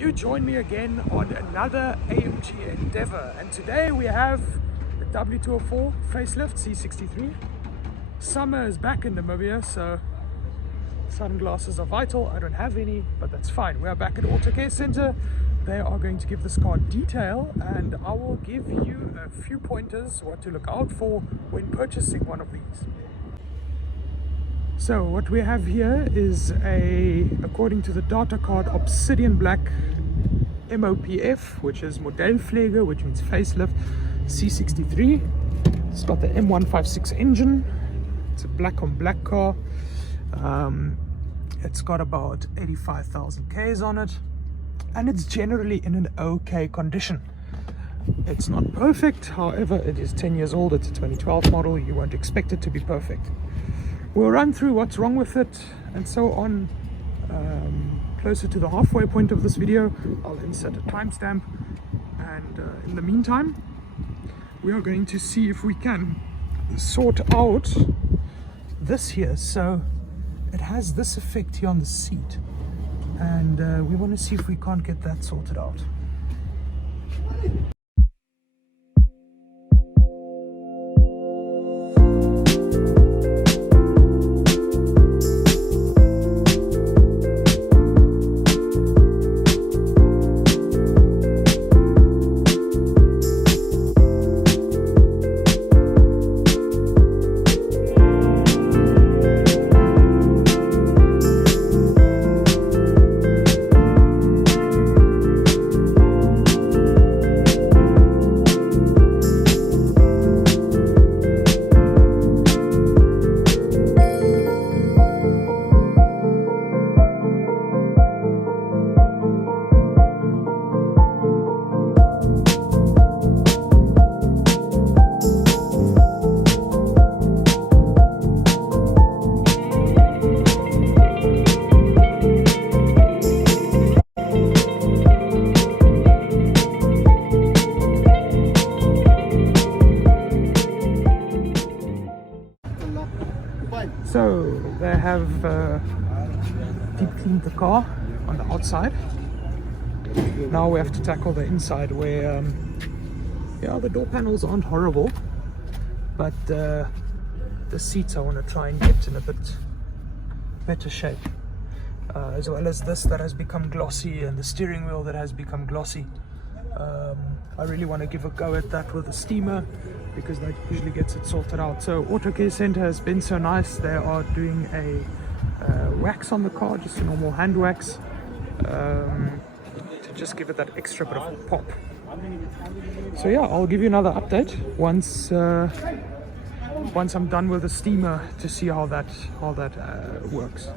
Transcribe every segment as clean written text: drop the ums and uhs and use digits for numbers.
You join me again on another AMG endeavor, and today we have the W204 facelift C63. Summer is back in Namibia, so sunglasses are vital. I don't have any, but that's fine. We are back at AutoCare Center. They are going to give this car detail, and I will give you a few pointers what to look out for when purchasing one of these. So what we have here is according to the data card, Obsidian Black MOPF, which is Modellpflege, which means facelift, C63. It's got the M156 engine. It's a black on black car. It's got about 85,000 Ks on it, and it's generally in an okay condition. It's not perfect, however, it is 10 years old. It's a 2012 model. You won't expect it to be perfect. We'll run through what's wrong with it and so on. Closer to the halfway point of this video, I'll insert a timestamp, and in the meantime, we are going to see if we can sort out this here. So it has this effect here on the seat, and we want to see if we can't get that sorted out. So they have deep cleaned the car on the outside. Now we have to tackle the inside, where yeah, the door panels aren't horrible, but the seats I want to try and get in a bit better shape, as well as this that has become glossy, and the steering wheel that has become glossy. I really want to give a go at that with a steamer, because that usually gets it sorted out. So AutoCare Center has been so nice. They are doing a wax on the car, just a normal hand wax, to just give it that extra bit of pop. So yeah, I'll give you another update once I'm done with the steamer, to see how that works.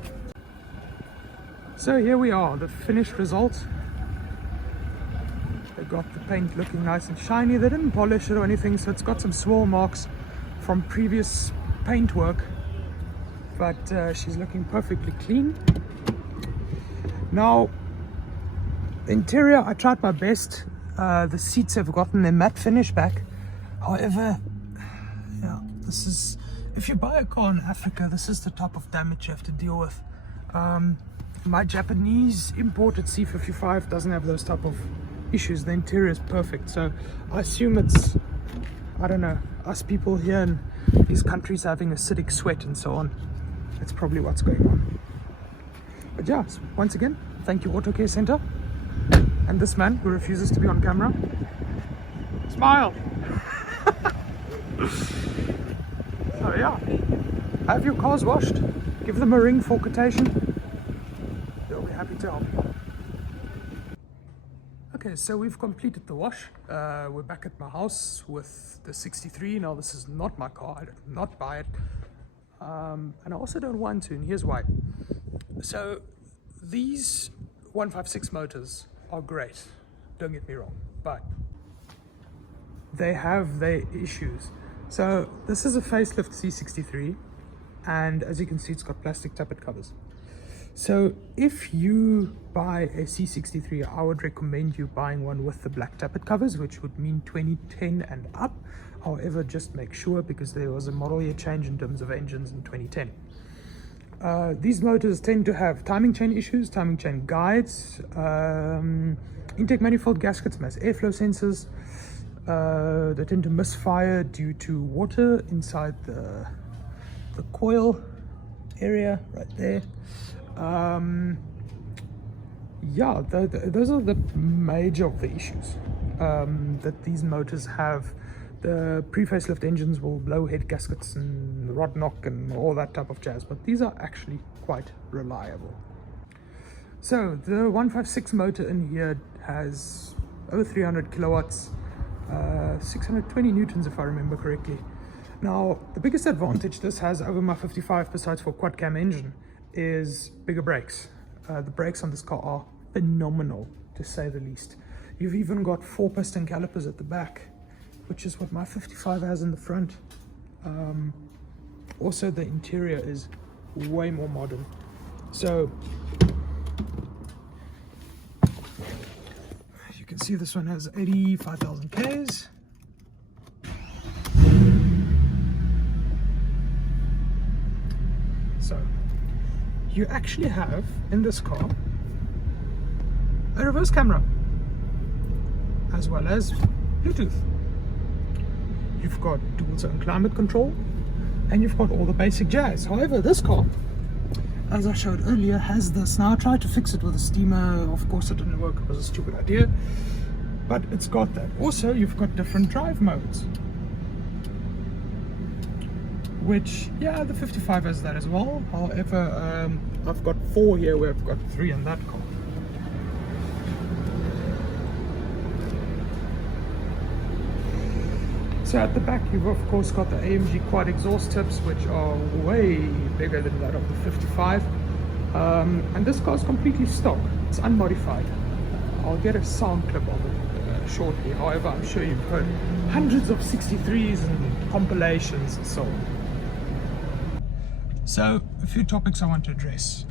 So here we are, the finished result. They got the paint looking nice and shiny. They didn't polish it or anything, so it's got some swirl marks from previous paint work, but she's looking perfectly clean. Now, the interior, I tried my best. The seats have gotten their matte finish back. However, yeah, this is, if you buy a car in Africa, this is the type of damage you have to deal with. My Japanese imported C55 doesn't have those type of issues. The interior is perfect, so I assume it's, I don't know, us people here in these countries having acidic sweat and so on. That's probably what's going on. But yeah, once again, thank you AutoCare Center, and this man who refuses to be on camera. Smile. So yeah, have your cars washed, give them a ring for quotation. They'll be happy to help you. Okay, so we've completed the wash. We're back at my house with the 63. Now, this is not my car. I did not buy it. And I also don't want to, and here's why. So these 156 motors are great, don't get me wrong, but they have their issues. So this is a facelift C63, and as you can see, it's got plastic tappet covers. So if you buy a C63, I would recommend you buying one with the black tappet covers, which would mean 2010 and up. However, just make sure, because there was a model year change in terms of engines in 2010. These motors tend to have timing chain issues, timing chain guides, intake manifold gaskets, mass airflow sensors. They tend to misfire due to water inside the coil area right there. Yeah, those are the major of the issues that these motors have. The pre-facelift engines will blow head gaskets and rod knock and all that type of jazz, but these are actually quite reliable. So the 156 motor in here has over 300 kilowatts, 620 newtons if I remember correctly. Now the biggest advantage this has over my 55, besides for quad cam engine, is bigger brakes. The brakes on this car are phenomenal, to say the least. You've even got 4 piston calipers at the back, which is what my 55 has in the front. Also the interior is way more modern. So you can see this one has 85,000 Ks. So you actually have in this car a reverse camera as well as Bluetooth. You've got dual zone climate control, and you've got all the basic jazz. However, this car, as I showed earlier, has this. Now I tried to fix it with a steamer. Of course it didn't work, it was a stupid idea, but it's got that. Also, you've got different drive modes, which, yeah, the 55 has that as well. However, I've got 4 here where I've got 3 in that car. So at the back you've of course got the AMG quad exhaust tips, which are way bigger than that of the 55. And this car is completely stock, it's unmodified. I'll get a sound clip of it shortly. However, I'm sure you've heard hundreds of 63s and compilations and so on. So a few topics I want to address.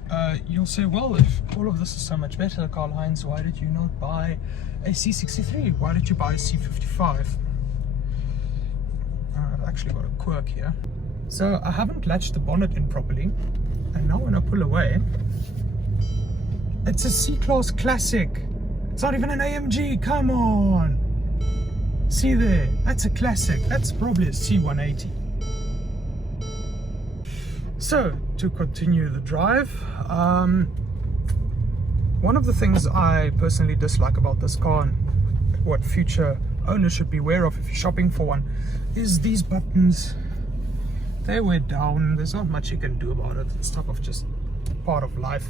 You'll say, well, if all of this is so much better, Karl-Heinz, why did you not buy a C63? Why did you buy a C55? I've actually got a quirk here. So I haven't latched the bonnet in properly, and now when I pull away, it's a C-Class Classic. It's not even an AMG, come on! See there, that's a classic. That's probably a C180. So, to continue the drive, one of the things I personally dislike about this car, and what future owners should be aware of if you're shopping for one, is these buttons. They wear down, there's not much you can do about it. It's type of just part of life.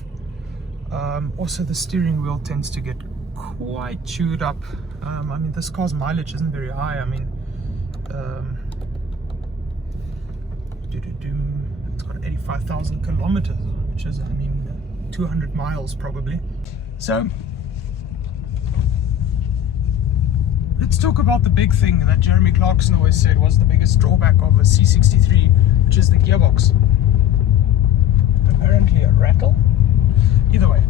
Also the steering wheel tends to get quite chewed up. I mean, this car's mileage isn't very high. I mean, it's got 85,000 kilometers, which is, I mean, 200 miles probably. So let's talk about the big thing that Jeremy Clarkson always said was the biggest drawback of a C63, which is the gearbox. Apparently a rattle. Either way,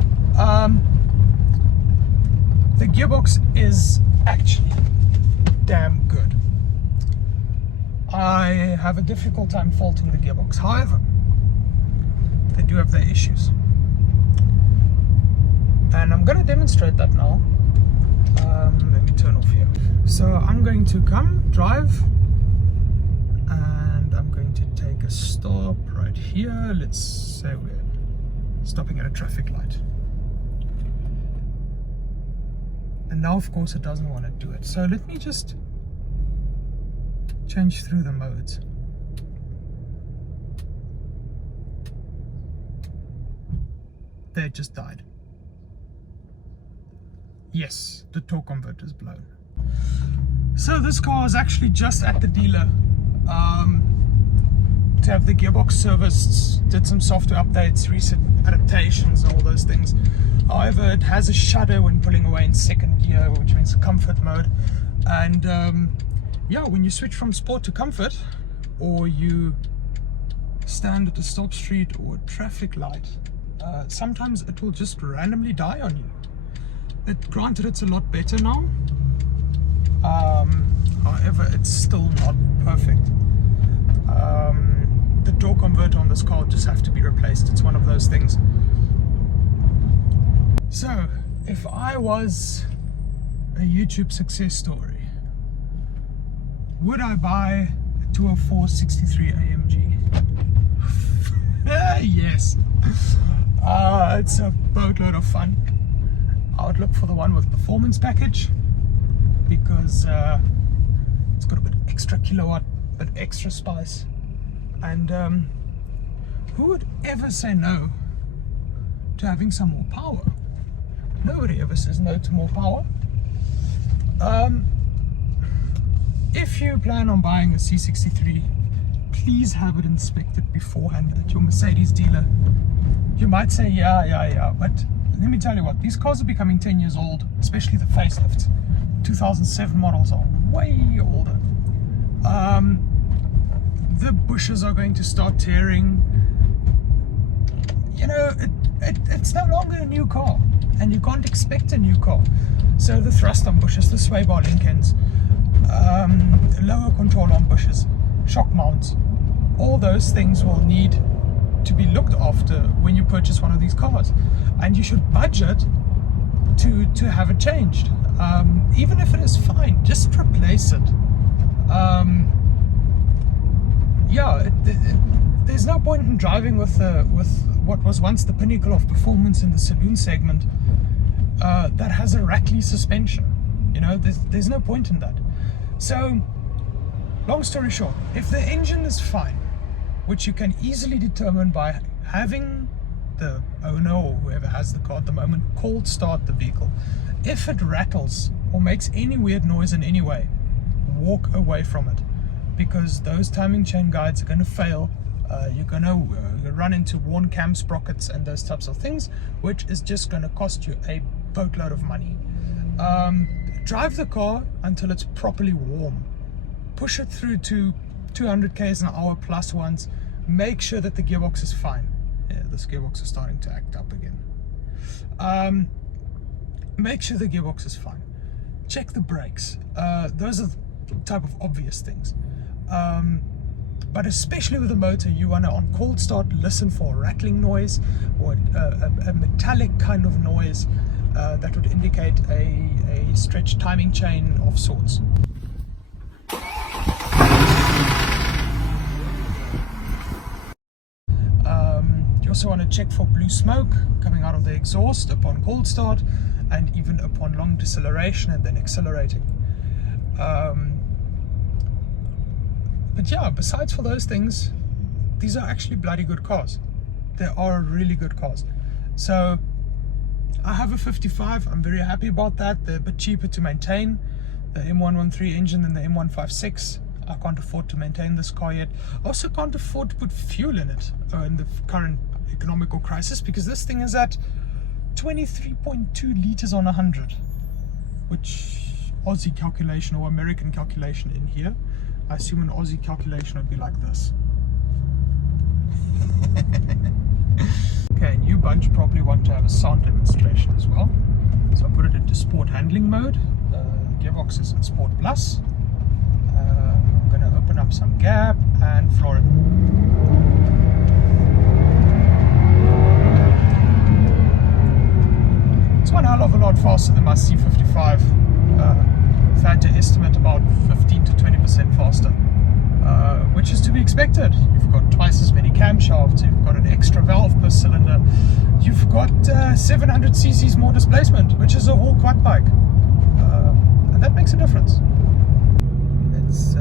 the gearbox is actually damn good. I have a difficult time faulting the gearbox. However, they do have their issues, and I'm going to demonstrate that now. Let me turn off here. So I'm going to come drive, and I'm going to take a stop right here. Let's say we're stopping at a traffic light, and now of course it doesn't want to do it. So let me just change through the modes. There, it just died. Yes, the torque converter is blown. So this car is actually just at the dealer to have the gearbox serviced, did some software updates, reset adaptations, all those things. However, it has a shudder when pulling away in second gear, which means comfort mode. And yeah, when you switch from sport to comfort, or you stand at a stop street or a traffic light, sometimes it will just randomly die on you. Granted, it's a lot better now. However, it's still not perfect. the door converter on this car will just have to be replaced. It's one of those things. So if I was a YouTube success story, would I buy a 204 63 AMG? Yes. It's a boatload of fun. I would look for the one with performance package, because it's got a bit extra kilowatt, bit extra spice, and who would ever say no to having some more power? Nobody ever says no to more power. If you plan on buying a C63, please have it inspected beforehand at your Mercedes dealer. You might say yeah, but let me tell you what, these cars are becoming 10 years old, especially the facelifts. 2007 models are way older. The bushes are going to start tearing. You know, it's no longer a new car, and you can't expect a new car. So the thrust on bushes, the sway bar link ends, lower control on bushes, shock mounts, all those things will need to be looked after when you purchase one of these cars, and you should budget to have it changed. Even if it is fine, just replace it. There's no point in driving with what was once the pinnacle of performance in the saloon segment that has a Rackley suspension. You know, there's no point in that. So, long story short, if the engine is fine, which you can easily determine by having the owner or whoever has the car at the moment cold start the vehicle. If it rattles or makes any weird noise in any way, walk away from it, because those timing chain guides are going to fail. You're going to run into worn cam sprockets and those types of things, which is just going to cost you a boatload of money. Drive the car until it's properly warm. Push it through to 200 k's an hour plus once. Make sure that the gearbox is fine. Yeah, this gearbox is starting to act up again. Make sure the gearbox is fine. Check the brakes. Those are the type of obvious things. But especially with the motor, you want to, on cold start, listen for a rattling noise or a metallic kind of noise that would indicate a stretched timing chain of sorts. You also want to check for blue smoke coming out of the exhaust upon cold start, and even upon long deceleration and then accelerating. But yeah, besides for those things, these are actually bloody good cars. They are really good cars. So I have a 55. I'm very happy about that. They're a bit cheaper to maintain, the M113 engine than the M156. I can't afford to maintain this car yet. I also can't afford to put fuel in it in the current economical crisis, because this thing is at 23.2 liters on 100, which Aussie calculation or American calculation in here, I assume an Aussie calculation would be like this. Okay, and you bunch probably want to have a sound demonstration as well, so I put it into sport handling mode. Gearbox is in Sport Plus. I'm going to open up some gap and floor it. It's one hell of a lot faster than my C55. If I had to estimate, about 15 to 20% faster, which is to be expected. You've got twice as many camshafts, you've got an extra valve per cylinder, you've got 700 cc's more displacement, which is a whole quad bike, and that makes a difference. Let's